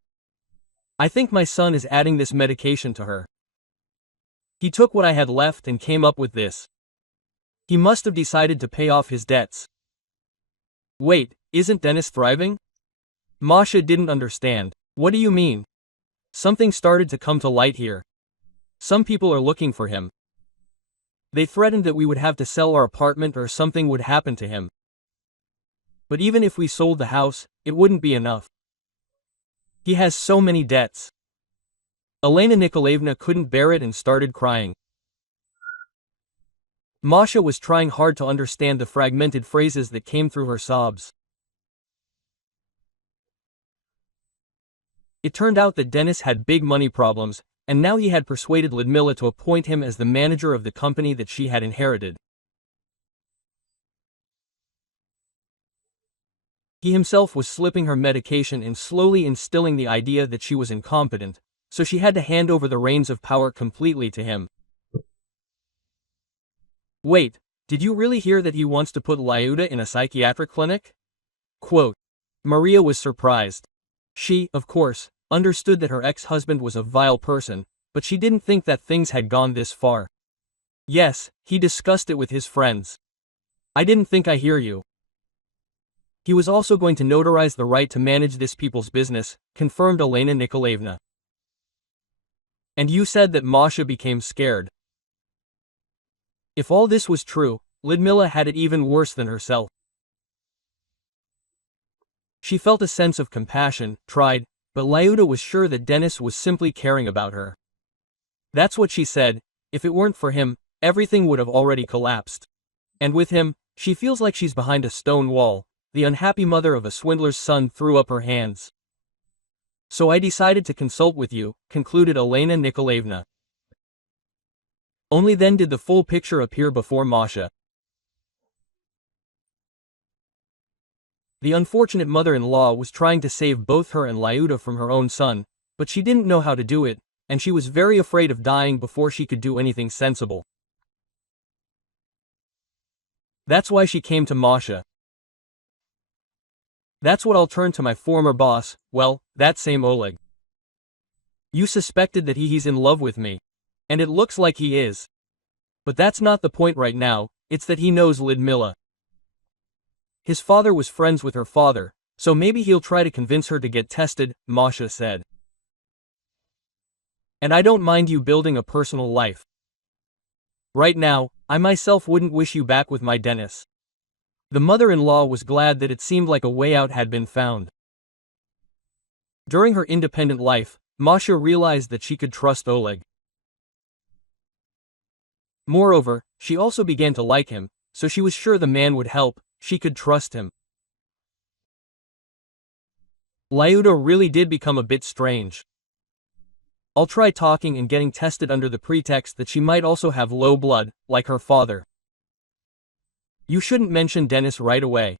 I think my son is adding this medication to her. He took what I had left and came up with this. He must have decided to pay off his debts. Wait, isn't Denis thriving? Masha didn't understand. What do you mean? Something started to come to light here. Some people are looking for him. They threatened that we would have to sell our apartment or something would happen to him. But even if we sold the house, it wouldn't be enough. He has so many debts. Elena Nikolaevna couldn't bear it and started crying. Masha was trying hard to understand the fragmented phrases that came through her sobs. It turned out that Denis had big money problems, and now he had persuaded Lyudmila to appoint him as the manager of the company that she had inherited. He himself was slipping her medication and slowly instilling the idea that she was incompetent, so she had to hand over the reins of power completely to him. Wait, did you really hear that he wants to put Lyuda in a psychiatric clinic? Quote. Maria was surprised. She, of course, understood that her ex-husband was a vile person, but she didn't think that things had gone this far. Yes, he discussed it with his friends. I didn't think I hear you. He was also going to notarize the right to manage this people's business, confirmed Elena Nikolaevna. And you said that Masha became scared. If all this was true, Ludmila had it even worse than herself. She felt a sense of compassion, tried, but Lyuda was sure that Dennis was simply caring about her. That's what she said, if it weren't for him, everything would have already collapsed. And with him, she feels like she's behind a stone wall. The unhappy mother of a swindler's son threw up her hands. So I decided to consult with you, concluded Elena Nikolaevna. Only then did the full picture appear before Masha. The unfortunate mother-in-law was trying to save both her and Lyuda from her own son, but she didn't know how to do it, and she was very afraid of dying before she could do anything sensible. That's why she came to Masha. That's what I'll turn to my former boss, well, that same Oleg. You suspected that he's in love with me. And it looks like he is. But that's not the point right now, it's that he knows Ludmila. His father was friends with her father, so maybe he'll try to convince her to get tested, Masha said. And I don't mind you building a personal life. Right now, I myself wouldn't wish you back with my Dennis. The mother-in-law was glad that it seemed like a way out had been found. During her independent life, Masha realized that she could trust Oleg. Moreover, she also began to like him, so she was sure the man would help, she could trust him. Lyuda really did become a bit strange. I'll try talking and getting tested under the pretext that she might also have low blood, like her father. You shouldn't mention Dennis right away.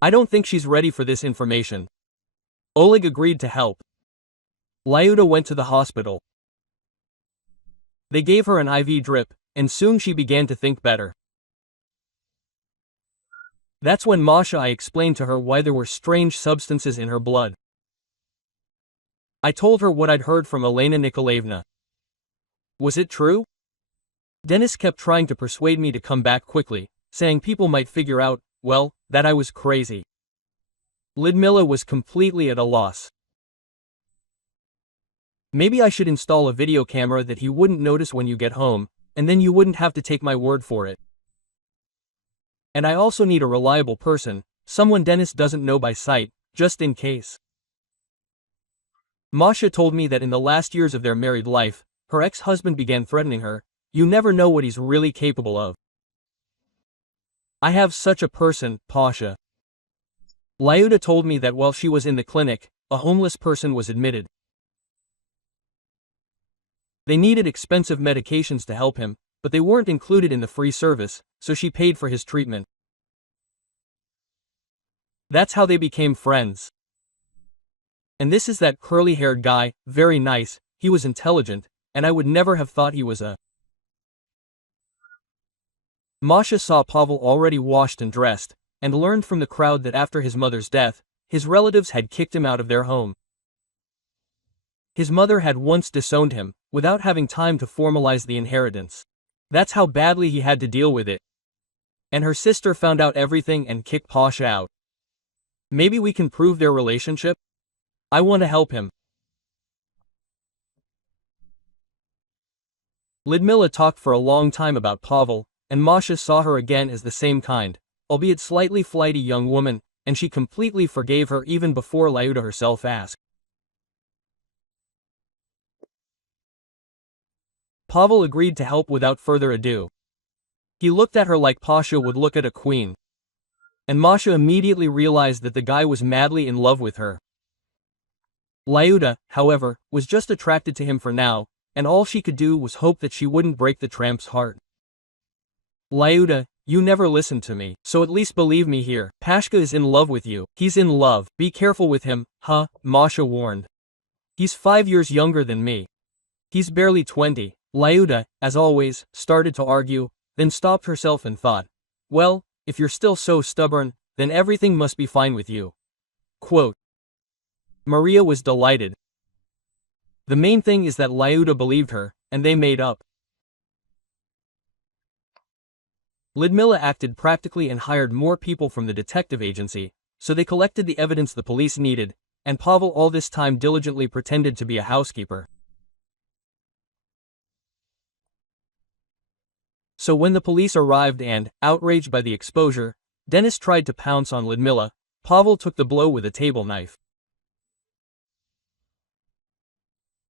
I don't think she's ready for this information. Oleg agreed to help. Lyuda went to the hospital. They gave her an IV drip, and soon she began to think better. That's when Masha explained to her why there were strange substances in her blood. I told her what I'd heard from Elena Nikolaevna. Was it true? Dennis kept trying to persuade me to come back quickly, saying people might figure out, well, that I was crazy. Ludmila was completely at a loss. Maybe I should install a video camera that he wouldn't notice when you get home, and then you wouldn't have to take my word for it. And I also need a reliable person, someone Dennis doesn't know by sight, just in case. Masha told me that in the last years of their married life, her ex-husband began threatening her. You never know what he's really capable of. I have such a person, Pasha. Lyuda told me that while she was in the clinic, a homeless person was admitted. They needed expensive medications to help him, but they weren't included in the free service, so she paid for his treatment. That's how they became friends. And this is that curly-haired guy, very nice, he was intelligent, and I would never have thought he was a... Masha saw Pavel already washed and dressed, and learned from the crowd that after his mother's death, his relatives had kicked him out of their home. His mother had once disowned him, without having time to formalize the inheritance. That's how badly he had to deal with it. And her sister found out everything and kicked Pasha out. Maybe we can prove their relationship? I want to help him. Ludmila talked for a long time about Pavel, and Masha saw her again as the same kind, albeit slightly flighty young woman, and she completely forgave her even before Lyuda herself asked. Pavel agreed to help without further ado. He looked at her like Pasha would look at a queen. And Masha immediately realized that the guy was madly in love with her. Lyuda, however, was just attracted to him for now, and all she could do was hope that she wouldn't break the tramp's heart. Lyuda, you never listened to me, so at least believe me here. Pashka is in love with you. He's in love. Be careful with him, huh? Masha warned. He's 5 years younger than me. He's barely 20. Lyuda, as always, started to argue, then stopped herself and thought, well, if you're still so stubborn, then everything must be fine with you. Quote. Maria was delighted. The main thing is that Lyuda believed her, and they made up. Ludmila acted practically and hired more people from the detective agency, so they collected the evidence the police needed, and Pavel all this time diligently pretended to be a housekeeper. So when the police arrived and, outraged by the exposure, Dennis tried to pounce on Ludmilla, Pavel took the blow with a table knife.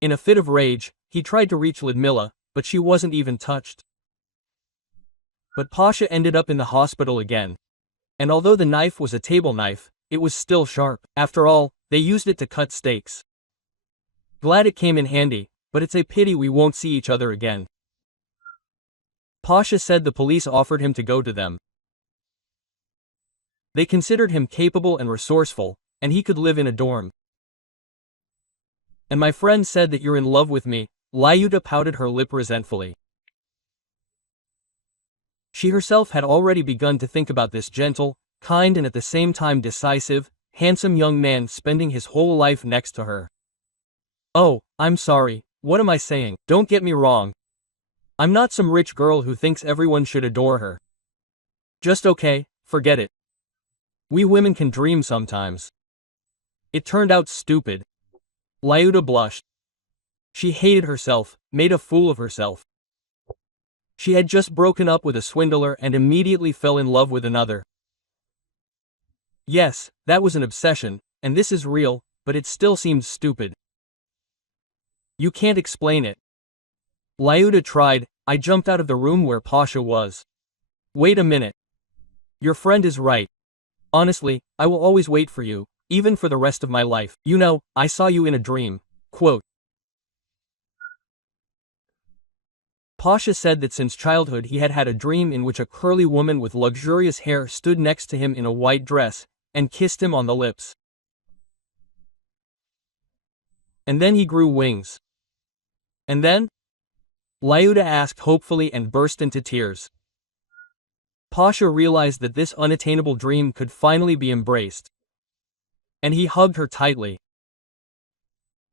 In a fit of rage, he tried to reach Ludmilla, but she wasn't even touched. But Pasha ended up in the hospital again. And although the knife was a table knife, it was still sharp. After all, they used it to cut steaks. Glad it came in handy, but it's a pity we won't see each other again. Pasha said the police offered him to go to them. They considered him capable and resourceful, and he could live in a dorm. And my friend said that you're in love with me. Lyuda pouted her lip resentfully. She herself had already begun to think about this gentle, kind and at the same time decisive, handsome young man spending his whole life next to her. Oh, I'm sorry, what am I saying? Don't get me wrong. I'm not some rich girl who thinks everyone should adore her. Just okay, forget it. We women can dream sometimes. It turned out stupid. Lyuda blushed. She hated herself, made a fool of herself. She had just broken up with a swindler and immediately fell in love with another. Yes, that was an obsession, and this is real, but it still seems stupid. You can't explain it. Lyuda tried. I jumped out of the room where Pasha was. Wait a minute. Your friend is right. Honestly, I will always wait for you, even for the rest of my life. You know, I saw you in a dream. Quote. Pasha said that since childhood he had had a dream in which a curly woman with luxurious hair stood next to him in a white dress, and kissed him on the lips. And then he grew wings. And then? Lyuda asked hopefully and burst into tears. Pasha realized that this unattainable dream could finally be embraced. And he hugged her tightly.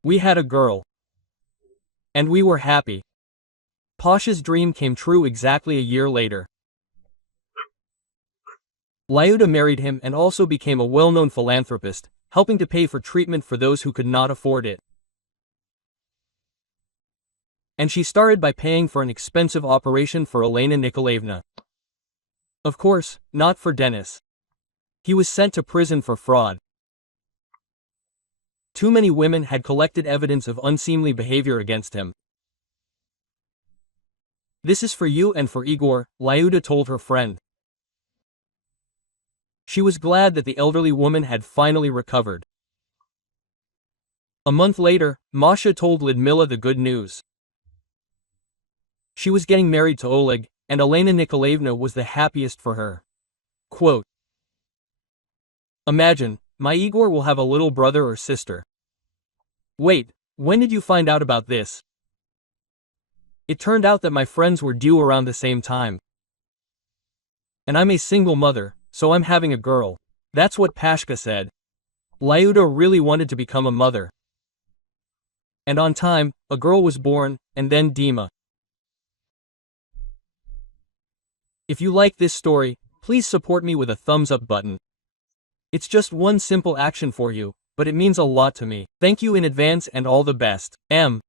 We had a girl. And we were happy. Pasha's dream came true exactly a year later. Lyuda married him and also became a well-known philanthropist, helping to pay for treatment for those who could not afford it. And she started by paying for an expensive operation for Elena Nikolaevna. Of course, not for Dennis. He was sent to prison for fraud. Too many women had collected evidence of unseemly behavior against him. This is for you and for Igor, Lyuda told her friend. She was glad that the elderly woman had finally recovered. A month later, Masha told Ludmilla the good news. She was getting married to Oleg, and Elena Nikolaevna was the happiest for her. Quote. Imagine, my Igor will have a little brother or sister. Wait, when did you find out about this? It turned out that my friends were due around the same time. And I'm a single mother, so I'm having a girl. That's what Pashka said. Lyuda really wanted to become a mother. And on time, a girl was born, and then Dima. If you like this story, please support me with a thumbs up button. It's just one simple action for you, but it means a lot to me. Thank you in advance and all the best. M.